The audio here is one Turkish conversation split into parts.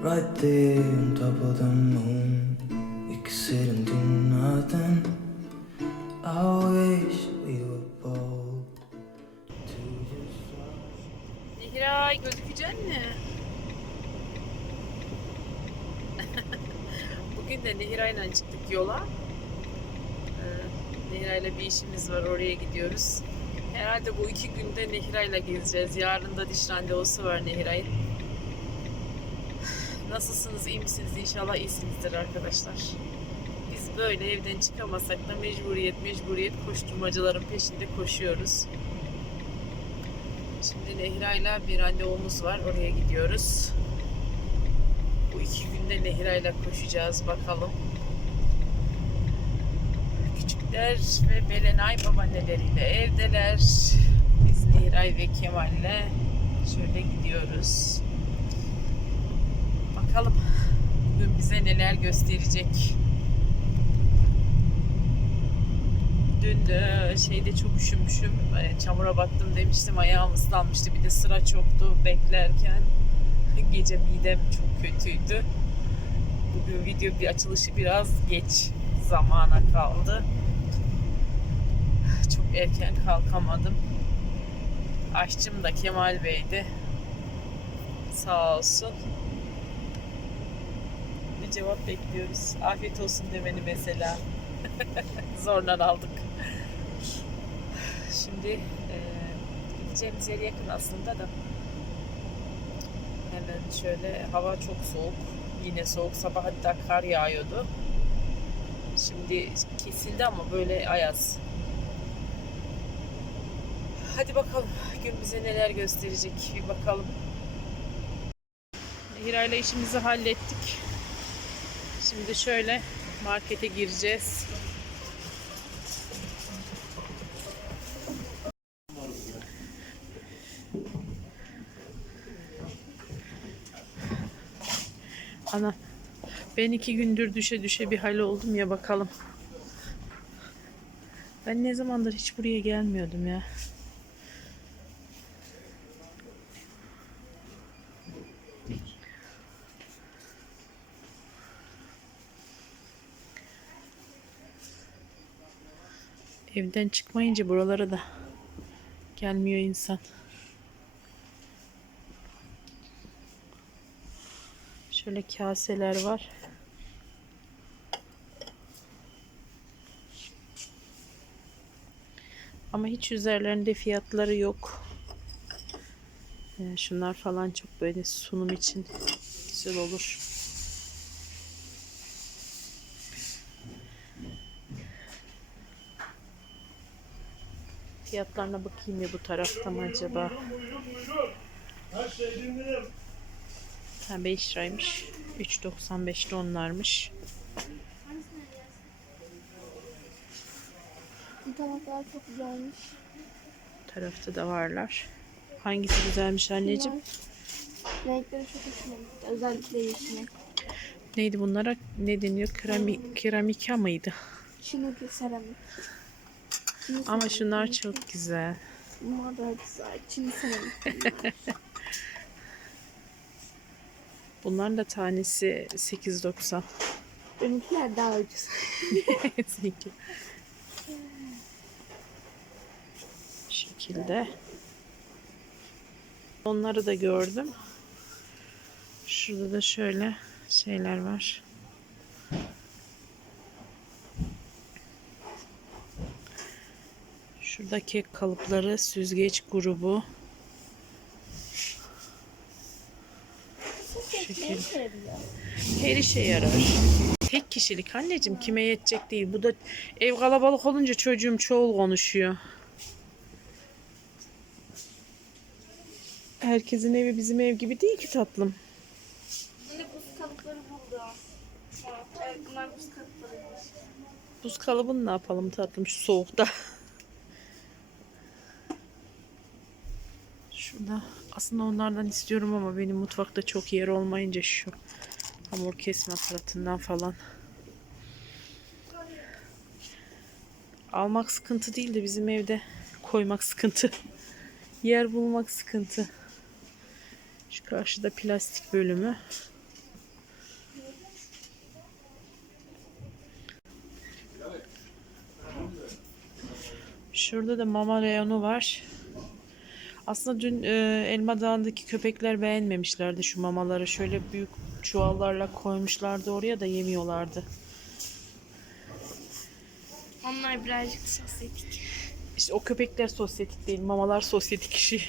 right there on top of the moon. We could sit and do nothing. I wish we were bold Nehray gözükecek mi? Bugün de Nehray'la çıktık yola. Ee, Nehray'la bir işimiz var oraya gidiyoruz. Herhalde bu iki günde Nehray'la gezeceğiz. Yarın da diş randevusu var Nehray'ın. Nasılsınız, iyi misiniz? İnşallah iyisinizdir arkadaşlar. Biz böyle evden çıkamasak da mecburiyet mecburiyet koşturmacaların peşinde koşuyoruz. Şimdi Nehra'yla bir randevumuz var. Oraya gidiyoruz. Bu iki günde Nehra'yla koşacağız. Bakalım. Küçükler ve Belenay babaanneleriyle evdeler. Biz Nehray ve Kemal'le şöyle gidiyoruz. Bakalım bugün bize neler gösterecek. Dün de şeyde çok üşümüşüm. Çamura baktım demiştim ayağım ıslanmıştı. Bir de sıra çoktu beklerken. Gece midem çok kötüydü. Bugün video bir açılışı biraz geç zamana kaldı. Çok erken kalkamadım. Aşçım da Kemal Bey'di. Sağ olsun. Cevap bekliyoruz. Afiyet olsun demeni mesela. Zorla aldık. Şimdi e, gideceğimiz yer yakın aslında da. Hemen şöyle hava çok soğuk. Yine soğuk. Sabah hatta kar yağıyordu. Şimdi kesildi ama böyle ayaz. Hadi bakalım gün bize neler gösterecek bir bakalım. Hira'yla işimizi hallettik. Şimdi şöyle markete gireceğiz. Ana ben iki gündür düşe düşe bir hal oldum ya bakalım. Ben ne zamandır hiç buraya gelmiyordum ya. Evden çıkmayınca buralara da gelmiyor insan. Şöyle kaseler var. Ama hiç üzerlerinde fiyatları yok. Yani şunlar falan çok böyle sunum için güzel olur. Fiyatlarına bakayım ya bu tarafta mı acaba? Ha 5 liraymış. 3.95'te onlarmış. Bu tabaklar çok güzelmiş. Bu tarafta da varlar. Hangisi güzelmiş anneciğim? Renkleri çok hoşuma gitti. Özellikle yeşili. Neydi bunlara? Ne deniyor? Kerami, keramika mıydı? Çiniki seramik. Ama şunlar çok güzel. Bunlar daha güzel. Çini seramik. Bunların da tanesi 8.90. Benimkiler daha ucuz. Seninki. Şekilde. Onları da gördüm. Şurada da şöyle şeyler var. Şurada kek kalıpları, süzgeç grubu. Her işe yarar. Tek kişilik anneciğim kime yetecek değil. Bu da ev kalabalık olunca çocuğum çoğul konuşuyor. Herkesin evi bizim ev gibi değil ki tatlım. Yine buz kalıpları. Evet bunlar buz kalıplarıymış. Buz kalıbını ne yapalım tatlım şu soğukta. aslında. Aslında onlardan istiyorum ama benim mutfakta çok yer olmayınca şu hamur kesme aparatından falan. Almak sıkıntı değil de bizim evde koymak sıkıntı. yer bulmak sıkıntı. Şu karşıda plastik bölümü. Şurada da mama reyonu var. Aslında dün e, Elma Dağı'ndaki köpekler beğenmemişlerdi şu mamaları. Şöyle büyük çuvallarla koymuşlardı oraya da yemiyorlardı. Onlar birazcık sosyetik. İşte o köpekler sosyetik değil, mamalar sosyetik işi.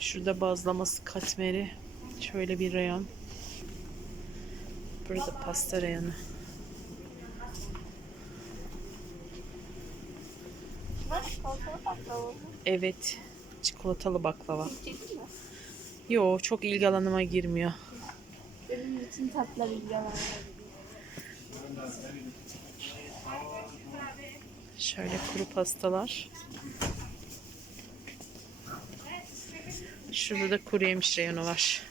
Şurada bazlaması katmeri. Şöyle bir reyon. Burada pasta reyonu. Bak çikolatalı baklava. Evet, çikolatalı baklava. Yo, çok ilgi alanıma girmiyor. Benim bütün tatlar ilgilenmem. Şöyle kuru pastalar. Şurada da kuru yemiş reyonu var.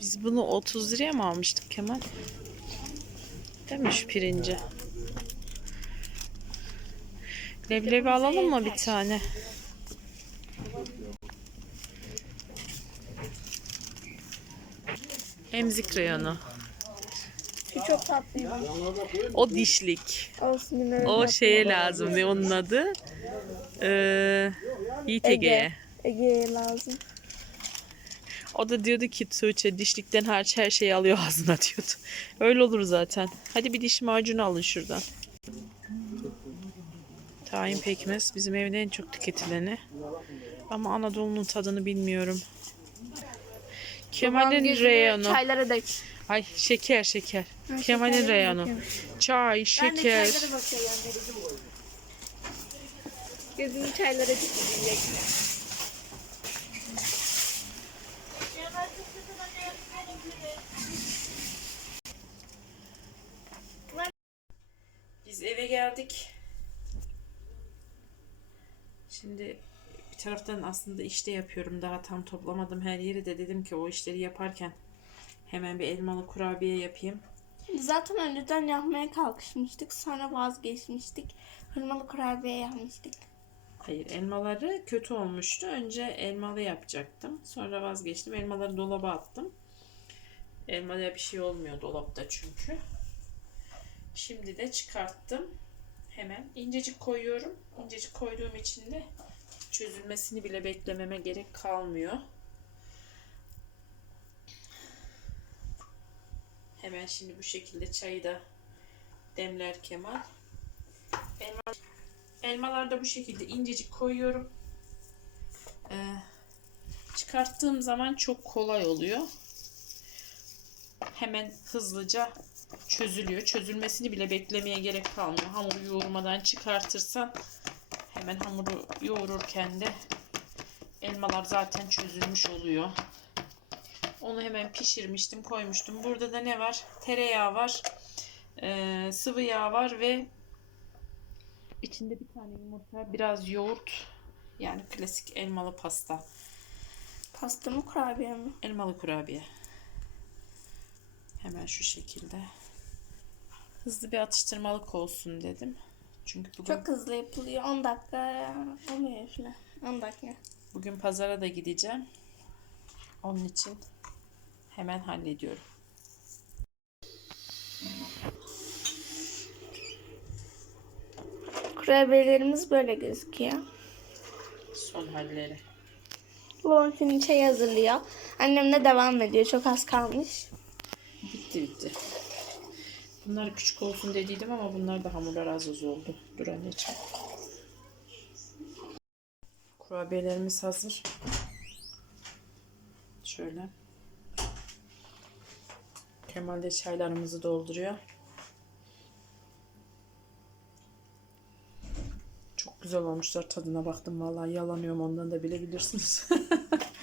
Biz bunu 30 liraya mı almıştık Kemal? Değil mi şu pirinci? Leblebi alalım mı bir tane? Emzik reyonu. Şu çok tatlıydı. O dişlik. Olsun O şeye lazım. Ne onun adı? Ee, Yiğit Ege'ye. Ege'ye lazım. O da diyordu ki Tuğçe dişlikten hariç her şeyi alıyor ağzına diyordu. Öyle olur zaten. Hadi bir diş macunu alın şuradan. Tahin pekmez bizim evde en çok tüketileni. Ama Anadolu'nun tadını bilmiyorum. Kemal'in reyonu. Çaylara dök. Ay şeker şeker. Ha, Kemal'in reyonu. bakıyorum. Çay, Ben de şeker. çaylara bakıyorum. Gözüm çaylara dikecek. Biz eve geldik. Şimdi bir taraftan aslında işte yapıyorum. Daha tam toplamadım her yeri de dedim ki o işleri yaparken hemen bir elmalı kurabiye yapayım. Zaten önceden yapmaya kalkışmıştık. Sonra vazgeçmiştik. Hırmalı kurabiye yapmıştık. Hayır elmaları kötü olmuştu. Önce elmalı yapacaktım. Sonra vazgeçtim. Elmaları dolaba attım. Elmalıya bir şey olmuyor dolapta çünkü. Şimdi de çıkarttım. Hemen incecik koyuyorum. İncecik koyduğum için de çözülmesini bile beklememe gerek kalmıyor. Hemen şimdi bu şekilde çayı da demler Kemal. Elma Elmaları da bu şekilde incecik koyuyorum. Ee, çıkarttığım zaman çok kolay oluyor. Hemen hızlıca çözülüyor. Çözülmesini bile beklemeye gerek kalmıyor. Hamuru yoğurmadan çıkartırsan hemen hamuru yoğururken de elmalar zaten çözülmüş oluyor. Onu hemen pişirmiştim, koymuştum. Burada da ne var? Tereyağı var, ee, sıvı yağ var ve İçinde bir tane yumurta, biraz yoğurt. Yani klasik elmalı pasta. Pasta mı kurabiye mi? Elmalı kurabiye. Hemen şu şekilde. Hızlı bir atıştırmalık olsun dedim. Çünkü bugün, Çok hızlı yapılıyor. 10 dakika oluyor falan. 10 dakika. bugün pazara da gideceğim. Onun için hemen hallediyorum. Kurabiyelerimiz böyle gözüküyor. Son halleri. Babam şimdi çay hazırlıyor. Annem de devam ediyor. Çok az kalmış. Bitti bitti. Bunlar küçük olsun dediydim ama bunlar da hamurlar az az oldu. Dur anneciğim. Kurabiyelerimiz hazır. Şöyle. Kemal de çaylarımızı dolduruyor. Çok güzel olmuşlar. Tadına baktım vallahi yalanıyorum ondan da bilebilirsiniz.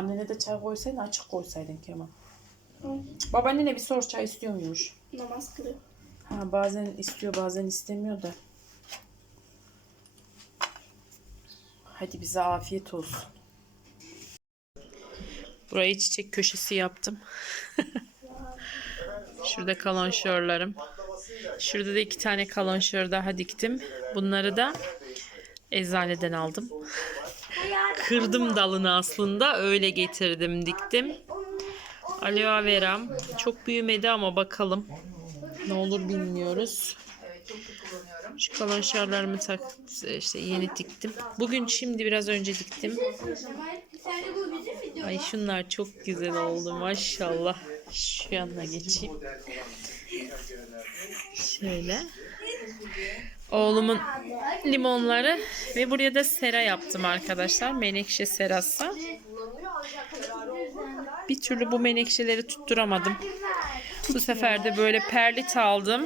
Annene de çay koysaydın açık koysaydın Kemal. Babaannene bir sor çay istiyor muymuş? Namaz kılıyor. Ha, bazen istiyor bazen istemiyor da. Hadi bize afiyet olsun. Burayı çiçek köşesi yaptım. Şurada kalonşörlerim. Şurada da iki tane kalonşör daha diktim. Bunları da eczaneden aldım. Kırdım dalını aslında. Öyle getirdim diktim. Aloe veram. Çok büyümedi ama bakalım. Ne olur bilmiyoruz. Şu kalan şarlarımı tak işte yeni diktim. Bugün şimdi biraz önce diktim. Ay şunlar çok güzel oldu maşallah. Şu yanına geçeyim. Şöyle. Oğlumun limonları ve buraya da sera yaptım arkadaşlar. Menekşe serası. Bir türlü bu menekşeleri tutturamadım. Bu sefer de böyle perlit aldım.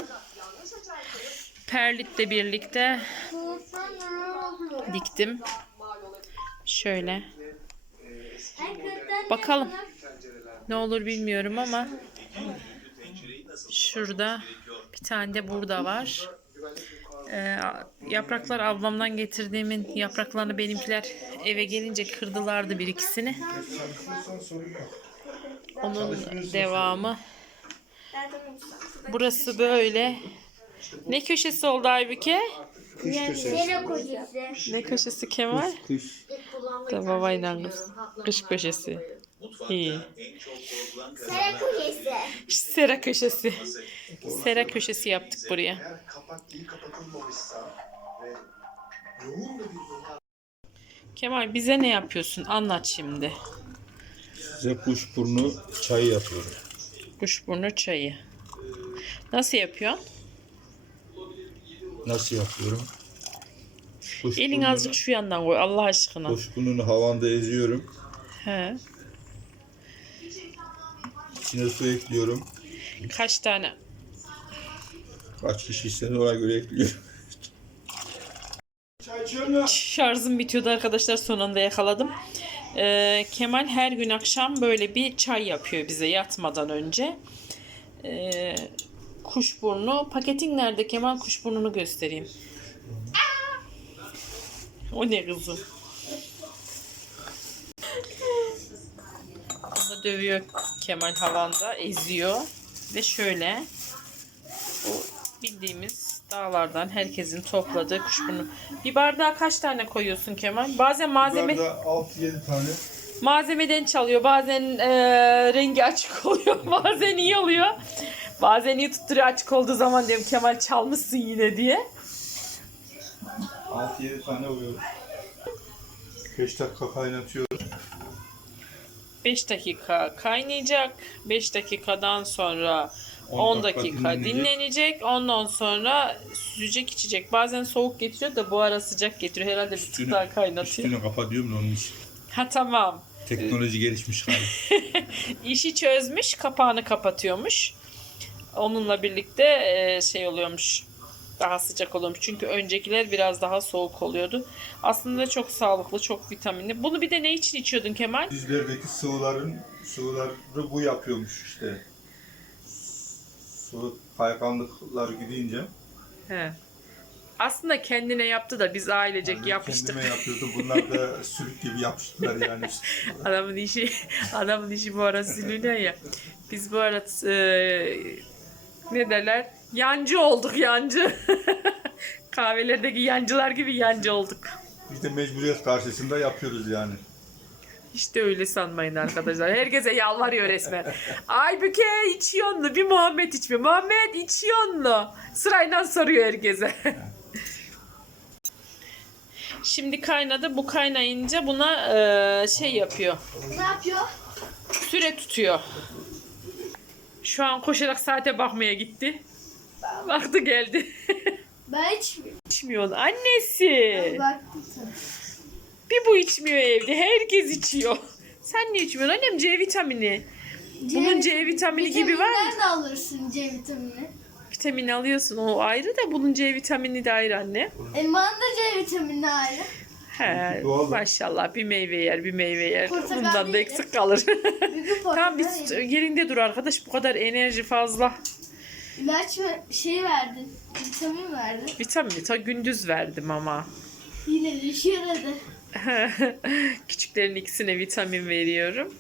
Perlitle birlikte diktim. Şöyle. Bakalım. Ne olur bilmiyorum ama şurada bir tane de burada var. Ee, yapraklar ablamdan getirdiğimin yapraklarını benimkiler eve gelince kırdılardı bir ikisini. Onun devamı. Burası böyle. Ne köşesi oldu Aybüke? Sera kocası. Ne köşesi Kemal? Da babayla. Kış köşesi. İyi. Sera. İşte sera köşesi. Sera köşesi yaptık buraya. Kemal bize ne yapıyorsun? Anlat şimdi. Size kuşburnu çayı yapıyorum. Kuşburnu çayı. Nasıl yapıyorsun? Nasıl yapıyorum? Kuşburnunu, Elin azıcık şu yandan koy Allah aşkına. kuşburnunu havanda eziyorum. He. İçine su ekliyorum. Kaç tane? Kaç kişiyseniz ona göre ekliyorum. Şarjım bitiyordu arkadaşlar son anda yakaladım. Ee, Kemal her gün akşam böyle bir çay yapıyor bize yatmadan önce. Ee, kuşburnu. Paketin nerede Kemal? Kuşburnunu göstereyim. O ne kızım? Dövüyor Kemal havanda, eziyor. Ve şöyle bu bildiğimiz dağlardan herkesin topladığı kuşburnu. Bir bardağa kaç tane koyuyorsun Kemal? Bazen malzeme Burada 6-7 tane. malzemeden çalıyor. Bazen e, rengi açık oluyor. Bazen iyi oluyor. Bazen iyi tutturuyor açık olduğu zaman diyorum Kemal çalmışsın yine diye. 6-7 tane oluyor. 5 dakika kaynatıyorum. 5 dakika kaynayacak. 5 dakikadan sonra 10, 10 dakika, dakika dinlenecek. dinlenecek. Ondan sonra süzecek içecek. Bazen soğuk getiriyor da bu ara sıcak getiriyor. Herhalde bir tık Üstünü, daha kaynatıyor. üstünü kapatıyorum da onun için. Ha tamam. Teknoloji gelişmiş hali. İşi çözmüş, kapağını kapatıyormuş. Onunla birlikte e, şey oluyormuş. Daha sıcak oluyormuş. Çünkü öncekiler biraz daha soğuk oluyordu. Aslında çok sağlıklı, çok vitaminli. Bunu bir de ne için içiyordun Kemal? Dizlerdeki sıvıların sıvıları bu yapıyormuş işte. Sıvı kayganlıklar gidince. He. Aslında kendine yaptı da biz ailecek Ben yapıştık. Kendime yapıyordum. Bunlar da sürük gibi yapıştılar yani. Adamın işi adamın işi bu ara siliniyor ya. Biz bu ara e, ne derler? Yancı olduk yancı. Kahvelerdeki yancılar gibi yancı olduk. Biz de mecburiyet karşısında yapıyoruz yani. İşte öyle sanmayın arkadaşlar. Herkese yalvarıyor resmen. Aybüke içiyor mu? Bir Muhammed içmiyor. Muhammed içiyor mu? Sırayla soruyor herkese. Şimdi kaynadı. Bu kaynayınca buna e, şey yapıyor. Ne yapıyor? Süre tutuyor. Şu an koşarak saate bakmaya gitti. Vakti geldi. Ben içmiyorum. İçmiyor. Annesi. Bak. Bir bu içmiyor evde. Herkes içiyor. Sen niye içmiyorsun annem C vitamini? Bunun C vitamini gibi var mı? Vitaminden de alırsın C vitamini. Vitamin alıyorsun o ayrı da bunun C vitamini de ayrı anne. Elmanın da C vitamini ayrı. He, Doğal. maşallah bir meyve yer bir meyve yer. Portakal Bundan da eksik kalır. Tamam biz yerinde dur arkadaş bu kadar enerji fazla. İlaç ver, şey verdin. Vitamin verdin. Vitamini ta gündüz verdim ama. Yine de işe yaradı. Küçüklerin ikisine vitamin veriyorum.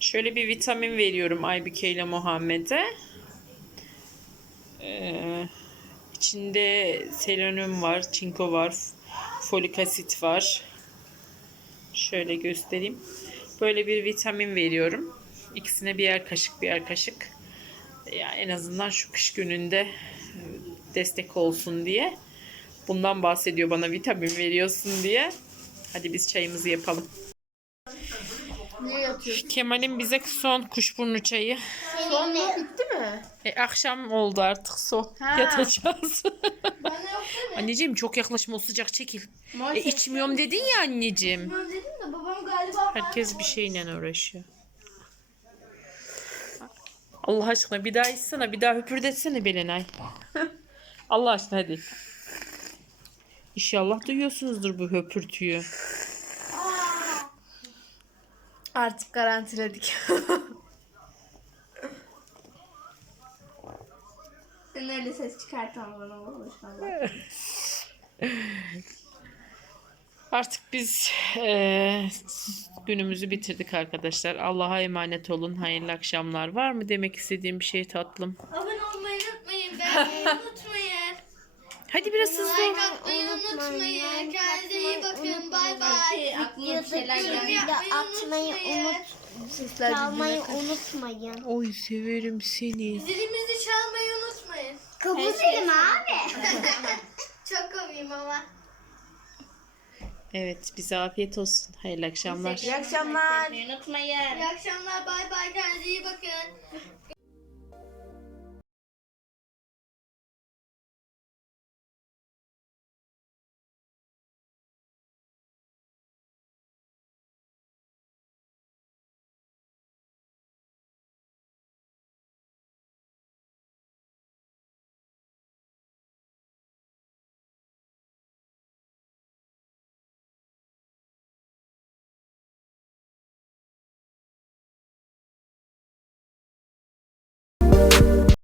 Şöyle bir vitamin veriyorum Aybüke ile Muhammed'e. Ee, içinde selenyum var, çinko var, folik asit var. Şöyle göstereyim. Böyle bir vitamin veriyorum. İkisine birer kaşık birer kaşık. Ya en azından şu kış gününde e, destek olsun diye. Bundan bahsediyor bana vitamin veriyorsun diye. Hadi biz çayımızı yapalım. Kemal'in bize son kuşburnu çayı. Son mu? Bitti mi? E, akşam oldu artık son. Ha. Yatacağız. Anneciğim çok yaklaşma o sıcak çekil. E, içmiyorum dedin ya anneciğim. İçmiyorum dedim de babam galiba Herkes bir şeyle uğraşıyor. Allah aşkına bir daha içsene, bir daha höpürdetsene Belenay. Allah aşkına hadi. İnşallah duyuyorsunuzdur bu höpürtüyü. Artık garantiledik. Sen öyle ses çıkartan bana olur. Artık biz eee, günümüzü bitirdik arkadaşlar. Allah'a emanet olun. Hayırlı akşamlar. Var mı demek istediğim bir şey tatlım? Abone olmayı unutmayın. Beğenmeyi unutmayın. Hadi biraz hızlı ol. Like atmayı unutmayın. Kendinize iyi bakın. Bay bay. Aklıma bir şeyler Videoda geldi. atmayı unut, Sesler çalmayı unutmayın. Oy severim seni. Zilimizi çalmayı unutmayın. Kapı zilim abi. Çok komiyim ama. Evet bize afiyet olsun. Hayırlı akşamlar. İyi akşamlar. Unutmayın. İyi akşamlar. Bay bay. Kendinize iyi bakın.